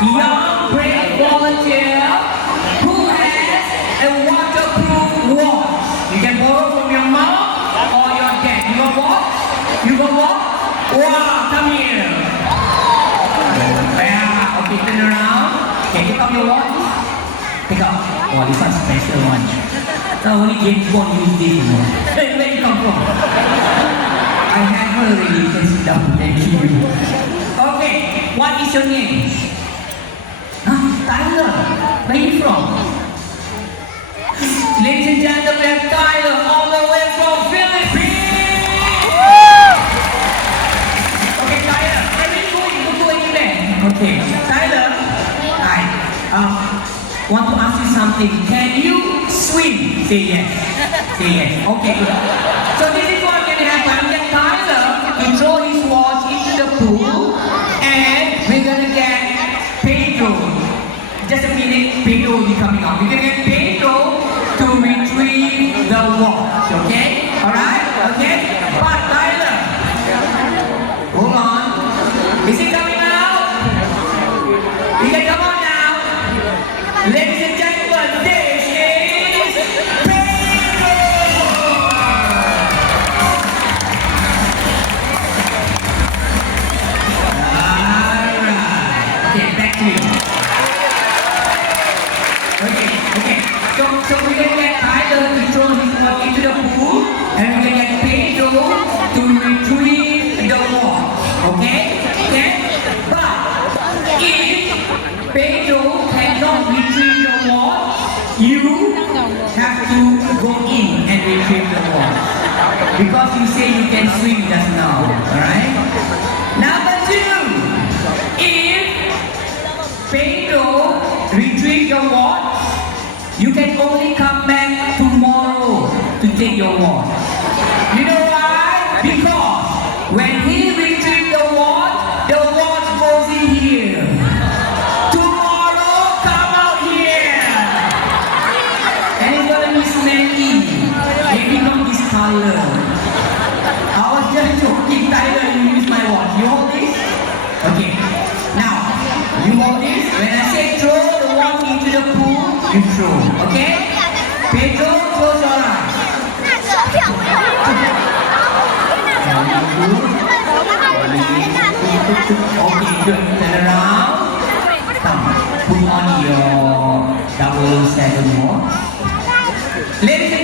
young brave volunteer who has a waterproof watch. You can borrow from your mom or your dad. You got watch? You got watch? Wow, come here. Yeah, okay, turn around. Okay, take out your watch. Take out. Oh, this one's special one. So only James Bond use this, you know. Hey, where you come from? I have her already. You can sit down. Thank you. Okay, what is your name? Huh? Tyler. Where are you from? Ladies and gentlemen, we have Tyler all the way from Philippines. Okay, Tyler, where are you going? Don't go anywhere. Okay, Tyler. Hi. Want to ask you something. Can you swim? Say yes. Say yes. Okay, good. So this is what can happen. Get Tyler to throw his watch into the pool, and we're gonna get Pedro. Just a minute, Pedro will be coming out. We're gonna get Pedro to retrieve the watch. Okay? Alright? Okay? But Tyler, hold on. Is he coming out? He can come on now. Ladies and gentlemen, this is Pedro! Alright. Okay, back to you. Okay. So we're gonna get Tyler to throw his watch into the pool, and we're gonna get Pedro to retrieve the watch. Okay? Okay? But if Pedro cannot retrieve your watch, you have to go in and retrieve the watch. Because you say you can swim just now. Alright? Number 2. If Pedro retrieve your watch, you can only come back tomorrow to take your watch. You know why? Because when he retrieves the watch goes in here. Tomorrow, come out here. And it's gonna be smelly. Maybe not this color. I was just joking, Tyler, you use my watch. You hold this? Okay. Now, you hold this. When I say throw the watch into the pool, you throw. Okay? Pedro, close your eyes. Okay, good. Turn around. Come, put on your 007 watch. Ladies and